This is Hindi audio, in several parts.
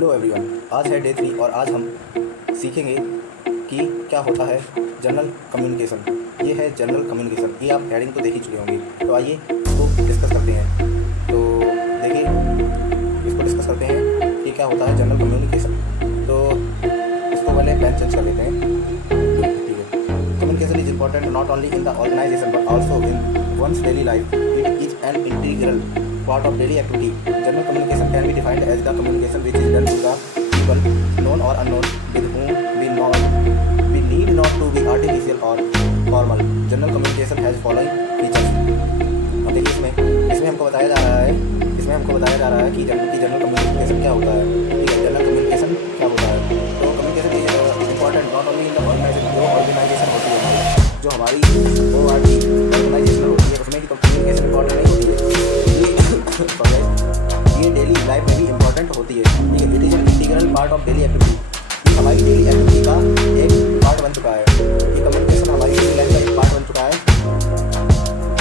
हेलो एवरीवन, आज है डे 3 और आज हम सीखेंगे कि क्या होता है जनरल कम्युनिकेशन। ये है जनरल कम्युनिकेशन, ये आप हेडिंग तो देख ही चुके होंगे। तो आइए इसको डिस्कस करते हैं। तो देखिए, इसको डिस्कस करते हैं कि क्या होता है जनरल कम्युनिकेशन। तो इसको पहले पेन चेंज कर लेते हैं। ठीक है। Communication is important not only in the organisation but also in one's daily life. It is an integral part of daily activity. General communication can be defined as the communication which is done to the people, known or unknown, with whom we need not to be artificial or formal. General communication has following features. अब देखिए, इसमें हमको बताया जा रहा है कि जनरल कम्युनिकेशन क्या होता है। ठीक है, जनरल कम्युनिकेशन क्या होता है। तो communication is important not only in the organisation. जो ऑर्गेनाइजेशन होती है, जो हमारी ऑर्गेनाइजेशन होती है, उसमें कम्युनिकेशन इंपॉर्टेंट नहीं होती है। ये डेली लाइफ में भी इम्पॉर्टेंट होती है। ठीक है, it is an integral part of daily activity. ये हमारी डेली एक्टिविटी का एक पार्ट बन चुका है। ये कम्युनिकेशन हमारी डेली लाइफ का एक पार्ट बन चुका है।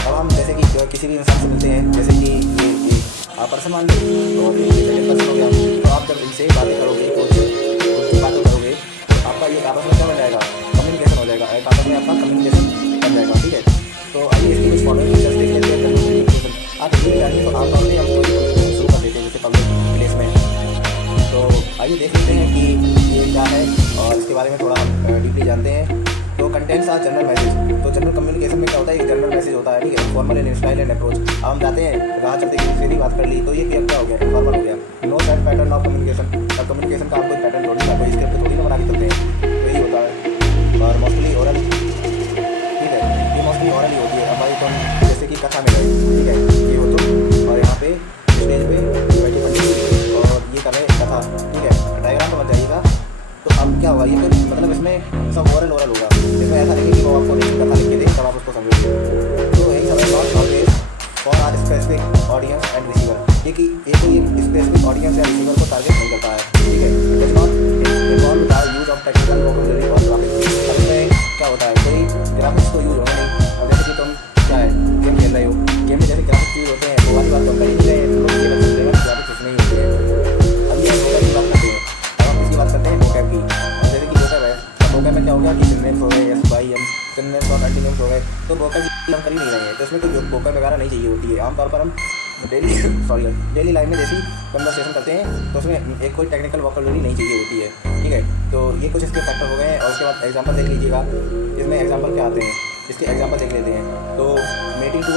अब हम जैसे कि किसी भी इंसान से मिलते हैं, जैसे कि ये आप पर्सन मान लीजिए, और पर्सन हो गया, तो आप जब इनसे बातें करोगे, कुछ बातें करोगे, तो आपका ये आपस में क्या बन जाएगा, कम्युनिकेशन हो जाएगा। एक आपस में आपका कम्युनिकेशन बन जाएगा। ठीक है, तो आइए इसके कुछ फॉलोइंग फीचर्स देख लेते हैं कम्युनिकेशन। आप ये जानिए तो आमतौर पर हम कोई कम्युनिकेशन शुरू कर देते हैं, जैसे पब्लिक प्लेस में। तो आइए देख लेते हैं कि ये क्या है और इसके बारे में थोड़ा हम डीपली जानते हैं। तो कंटेंट्स आर जनरल मैसेज। तो जनरल कम्युनिकेशन में क्या होता है, एक जनरल मैसेज होता है। ठीक है, formal and style and approach. अब हम जाते हैं, राह चलते किसी से भी बात कर ली, तो ये क्या हो गया, फॉर्मल हो गया। No set pattern of communication. अब कम्युनिकेशन का आप कोई पैटर्न थोड़ी ना, कोई स्क्रिप्ट थोड़ी ना बना के चलते हैं, तो यही होता है। और मोस्टली ओरल, ठीक है, ये मोस्टली ओरल ही होती है। हमारी तो जैसे कि कथा में गए, ठीक है, ये हो तुम और यहाँ पे स्टेज पे बैठे पंडित और ये कर रहे कथा। ठीक है, डायग्राम समझ जाइएगा। तो अब क्या होगा, ये तो मतलब इसमें सब ओरल होगा। इसमें ऐसा नहीं कि वो आपको नहीं कथा लिख के दे तब आप उसको समझोगे। तो यही सब है, not always for our specific audience and receiver. ये कि ये कोई स्पेसिफिक ऑडियंस या रिसीवर को टारगेट नहीं करता है। ठीक है, does not involve the use of technical vocabulary और ग्राफिक्स। अब इसमें क्या होता है, कोई ग्राफिक्स तो यूज होगा नहीं। अब जैसे कि तुम क्या है, गेम खेल रहे हो, गेम में जैसे ग्राफिक्स यूज होते हैं, वो वाली बात तो कर ही नहीं रहे हैं। लोग ये बता देगा कि ग्राफिक्स कुछ नहीं होती है। अब ये वोकैब की बात करते हैं, अब हम इसकी बात करते हैं वोकैब की। और जैसे कि वोकैब है, वोकैब में क्या हो गया कि सिनोनिम्स हो गए, एस बाई एम सिनोनिम्स और एंटोनिम्स हो गए। तो वोकैब की हम कर ही नहीं रहे हैं, तो इसमें कोई वोकैब वगैरह नहीं चाहिए होती है। आमतौर पर हम डेली लाइफ में जैसी कन्वर्सेशन करते हैं, तो उसमें एक कोई टेक्निकल वोकैबुलरी नहीं चाहिए होती है। ठीक है, तो ये कुछ इसके फैक्टर हो गए हैं। और उसके बाद एग्जांपल देख लीजिएगा, इसमें एग्जांपल क्या आते हैं, इसके एग्जांपल देख लेते हैं। तो meeting to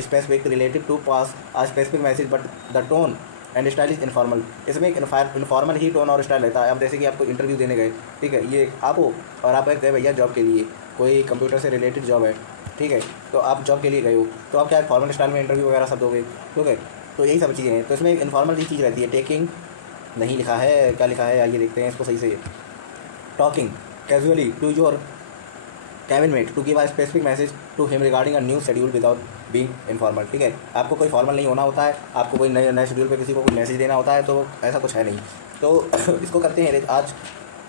specific relative to pass a specific message but the tone and style is informal. इसमें एक इनफॉर्मल ही टोन और स्टाइल रहता है। अब जैसे कि आपको इंटरव्यू देने गए, ठीक है, ये आप हो और आप गए भैया जॉब के लिए, कोई कंप्यूटर से रिलेटेड जॉब है। ठीक है, तो आप जॉब के लिए गए हो, तो आप क्या फॉर्मल स्टाइल में इंटरव्यू वगैरह सब दोगे। ठीक है, तो यही सब चीज़ें हैं। तो इसमें एक इनफॉर्मल ही चीज़ रहती है। टेकिंग नहीं लिखा है, क्या लिखा है आइए देखते हैं इसको सही से। Talking casually to your cabinet to give a specific message to him regarding a new schedule without being informal. ठीक है, आपको कोई फॉर्मल नहीं होना होता है, आपको कोई नए शेड्यूल पे किसी को कोई मैसेज देना होता है, तो ऐसा कुछ है नहीं। तो इसको करते हैं। आज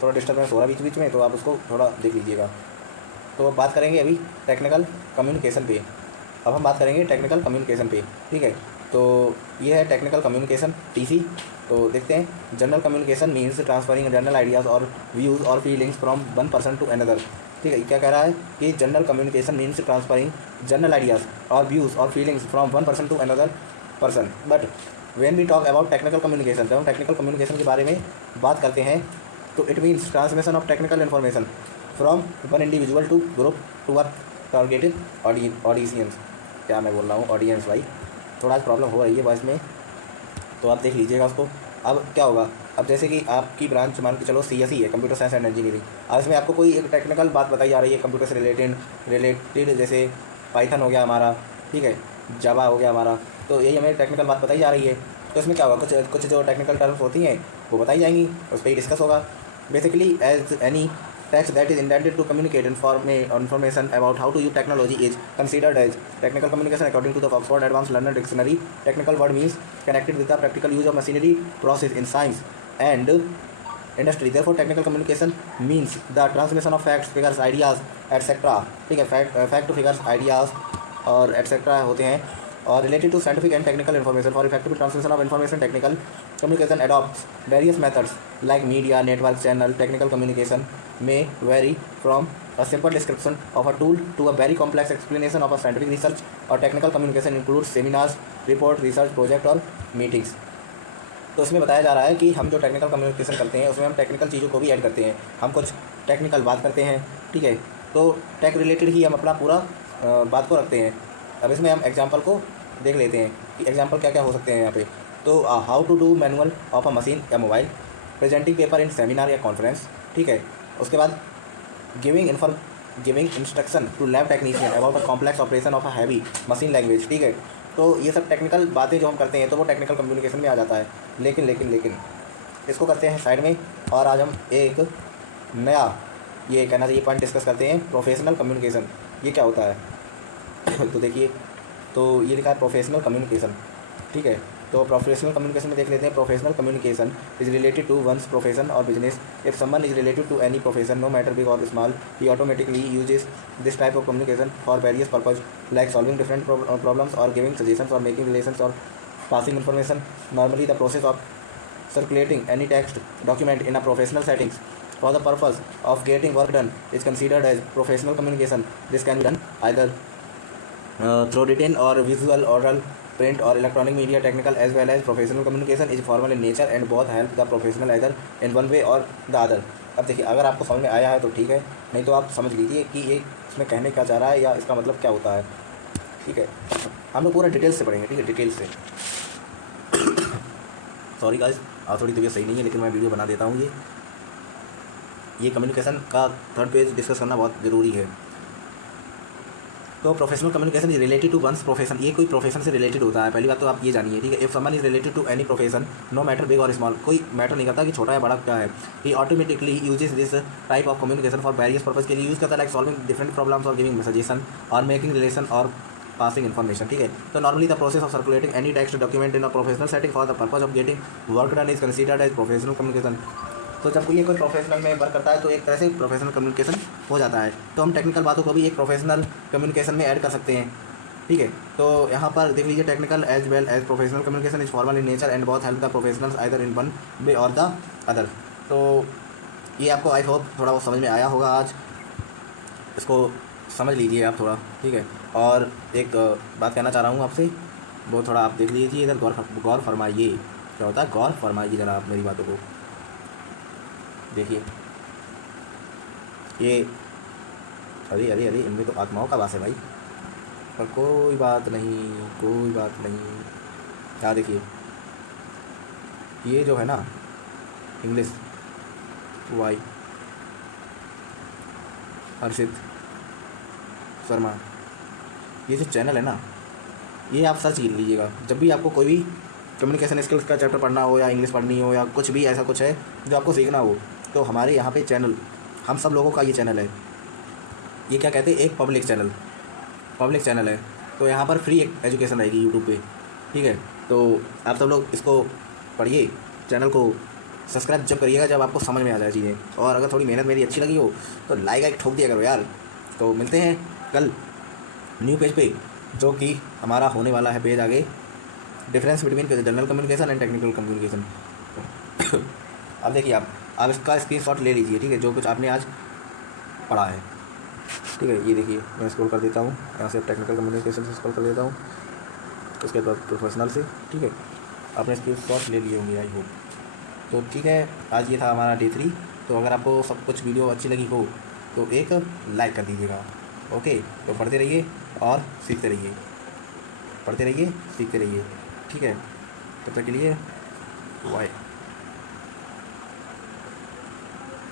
थोड़ा डिस्टर्बेंस हो रहा है बीच में, तो आप उसको थोड़ा देख लीजिएगा। तो बात करेंगे अभी टेक्निकल कम्युनिकेशन पे। अब हम बात करेंगे टेक्निकल कम्युनिकेशन पे। ठीक है, तो ये है टेक्निकल कम्युनिकेशन, टीसी। तो देखते हैं, general communication means transferring general ideas और व्यूज़ और feelings from one person to another. ठीक है, क्या कह रहा है कि general communication means transferring general ideas और व्यूज़ और feelings from one person to another person. But when we talk about technical communication, जब हम टेक्निकल कम्युनिकेशन के बारे में बात करते हैं, तो it means transmission of technical information from one individual to group to a targeted audience. क्या मैं बोल रहा हूँ, ऑडियंस भाई, थोड़ा प्रॉब्लम हो रही है वॉइस में, तो आप देख लीजिएगा उसको। अब क्या होगा, अब जैसे कि आपकी ब्रांच मान के चलो CSE है, कंप्यूटर साइंस एंड इंजीनियरिंग। अब इसमें आपको कोई एक टेक्निकल बात बताई जा रही है कंप्यूटर से रिलेटेड, जैसे पाइथन हो गया हमारा, ठीक है, जावा हो गया हमारा। तो यही हमें टेक्निकल बात बताई जा रही है। तो इसमें क्या होगा, कुछ जो टेक्निकल टर्म्स होती हैं वो बताई जाएंगी, उस पर ही डिस्कस होगा। Basically as any text that is intended to communicate information about how to use technology is considered as technical communication according to the Oxford Advanced Learner Dictionary. Technical word means connected with the practical use of machinery, process in science and industry. Therefore technical communication means the transmission of facts, figures, ideas etc. ठीक है, फैक्ट फिगर्स, आइडियाज़ और एट्सेट्रा होते हैं। और related to scientific and technical information for effective transmission of information technical communication adopts various methods like media, network, channel. Technical communication may vary from a simple description of a tool to a very complex explanation of a scientific research, or technical communication includes seminars, report, research project और meetings. तो इसमें बताया जा रहा है कि हम जो टेक्निकल कम्युनिकेशन करते हैं उसमें हम टेक्निकल चीज़ों को भी ऐड करते हैं, हम कुछ टेक्निकल बात करते हैं, ठीक है। तो टेक रिलेटेड ही हम अपना पूरा बात को रखते हैं। अब इसमें हम एग्जांपल को देख लेते हैं कि एग्जांपल क्या क्या हो सकते हैं यहाँ पे। तो how to do manual of a machine या mobile, presenting paper in seminar या कॉन्फ्रेंस, ठीक है। उसके बाद giving instruction to lab technician about a complex operation of a heavy machine language, ठीक है। तो ये सब टेक्निकल बातें जो हम करते हैं तो वो टेक्निकल कम्युनिकेशन में आ जाता है। लेकिन इसको करते हैं साइड में, और आज हम एक नया ये कहना चाहिए पॉइंट डिस्कस करते हैं, प्रोफेशनल कम्युनिकेशन। ये क्या होता है तो देखिए, तो ये लिखा है प्रोफेशनल कम्युनिकेशन, ठीक है। तो प्रोफेशनल कम्युनिकेशन में देख लेते हैं। Professional communication is related to one's profession और business. If someone is related to any profession no matter big और small, he automatically uses this type of communication for various purpose like solving different problems और गिविंग सजेशंस और मेकिंग रिलेशंस और passing information. Normally the process of circulating any text document in a professional settings for the purpose of getting work done is considered as professional communication. This can be done either through written or visual, oral, print or electronic media. Technical as well as professional communication is formal in nature and both help the professional either in one way or the other. अब देखिए, अगर आपको समझ में आया है तो ठीक है, नहीं तो आप समझ लीजिए कि ये इसमें कहने क्या चाह रहा है या इसका मतलब क्या होता है, ठीक है। हम लोग पूरा डिटेल से पढ़ेंगे, ठीक है, डिटेल से। सॉरी गाइस, आज थोड़ी तबीयत सही नहीं है, लेकिन मैं वीडियो बना देता हूँ। ये कम्युनिकेशन का थर्ड पेज डिस्कस करना बहुत ज़रूरी है। तो professional communication is related to one's profession, ये कोई प्रोफेशन से रिलेटेड होता है, पहली बात तो आप ये जानिए, ठीक है। If someone is related to any profession no matter big और स्मॉल, कोई मैटर नहीं करता कि छोटा या बड़ा क्या है, he automatically uses this type of communication for various purpose के लिए यूज़ करता है, लाइक सॉल्विंग डिफरेंट प्रॉब्लम्स और गिविंग सजेशन और मेकिंग रिलेशन और passing information, ठीक है। तो normally the process of circulating any text document in a professional setting for the purpose of getting work done is considered as professional communication. तो जब कोई प्रोफेशनल में वर्क करता है तो एक तरह से प्रोफेशनल कम्युनिकेशन हो जाता है। तो हम टेक्निकल बातों को भी एक प्रोफेशनल कम्युनिकेशन में ऐड कर सकते हैं, ठीक है। तो यहाँ पर देख लीजिए, technical as well as professional communication is formal in nature and both help the professionals either in one way और द अदर। तो ये आपको आई होप थोड़ा बहुत समझ में आया होगा, आज इसको समझ लीजिए आप थोड़ा, ठीक है। और एक बात कहना चाह रहा हूँ आपसे, वो थोड़ा आप देख लीजिए, इधर गौर फरमाइए। क्या होता है, गौर फरमाइए ज़रा आप मेरी बातों को। देखिए ये अरे अरे अरे, इनमें तो आत्माओं का वास है भाई, पर कोई बात नहीं, कोई बात नहीं। क्या देखिए, ये जो है ना इंग्लिश वाई हर्षित शर्मा, ये जो चैनल है ना, ये आप सर्च कर लीजिएगा। जब भी आपको कोई भी कम्युनिकेशन स्किल्स का चैप्टर पढ़ना हो या इंग्लिश पढ़नी हो या कुछ भी ऐसा कुछ है जो आपको सीखना हो, तो हमारे यहाँ पे चैनल, हम सब लोगों का ये चैनल है। ये क्या कहते हैं, एक पब्लिक चैनल है। तो यहाँ पर फ्री एजुकेशन रहेगी यूट्यूब पे, ठीक है। तो आप सब लोग इसको पढ़िए, चैनल को सब्सक्राइब जब करिएगा जब आपको समझ में आ जाए चीज़ें। और अगर थोड़ी मेहनत मेरी अच्छी लगी हो तो लाइक ठोक दिया करो यार। तो मिलते हैं कल न्यू पेज पे, जो कि हमारा होने वाला है पेज आगे, difference between general communication and technical communication. अब देखिए, आप इसका स्क्रीनशॉट ले लीजिए, ठीक है, जो कुछ आपने आज पढ़ा है, ठीक है। ये देखिए, मैं स्क्रॉल कर देता हूँ यहाँ से, टेक्निकल कम्युनिकेशन से स्क्रॉल कर देता हूँ, उसके बाद प्रोफेशनल से, ठीक है। आपने स्क्रीनशॉट ले लिए होंगे आई होप। तो ठीक है, आज ये था हमारा डे 3। तो अगर आपको सब कुछ वीडियो अच्छी लगी हो तो एक लाइक कर दीजिएगा, ओके। तो पढ़ते रहिए और सीखते रहिए, ठीक है। तब तक के लिए बाय।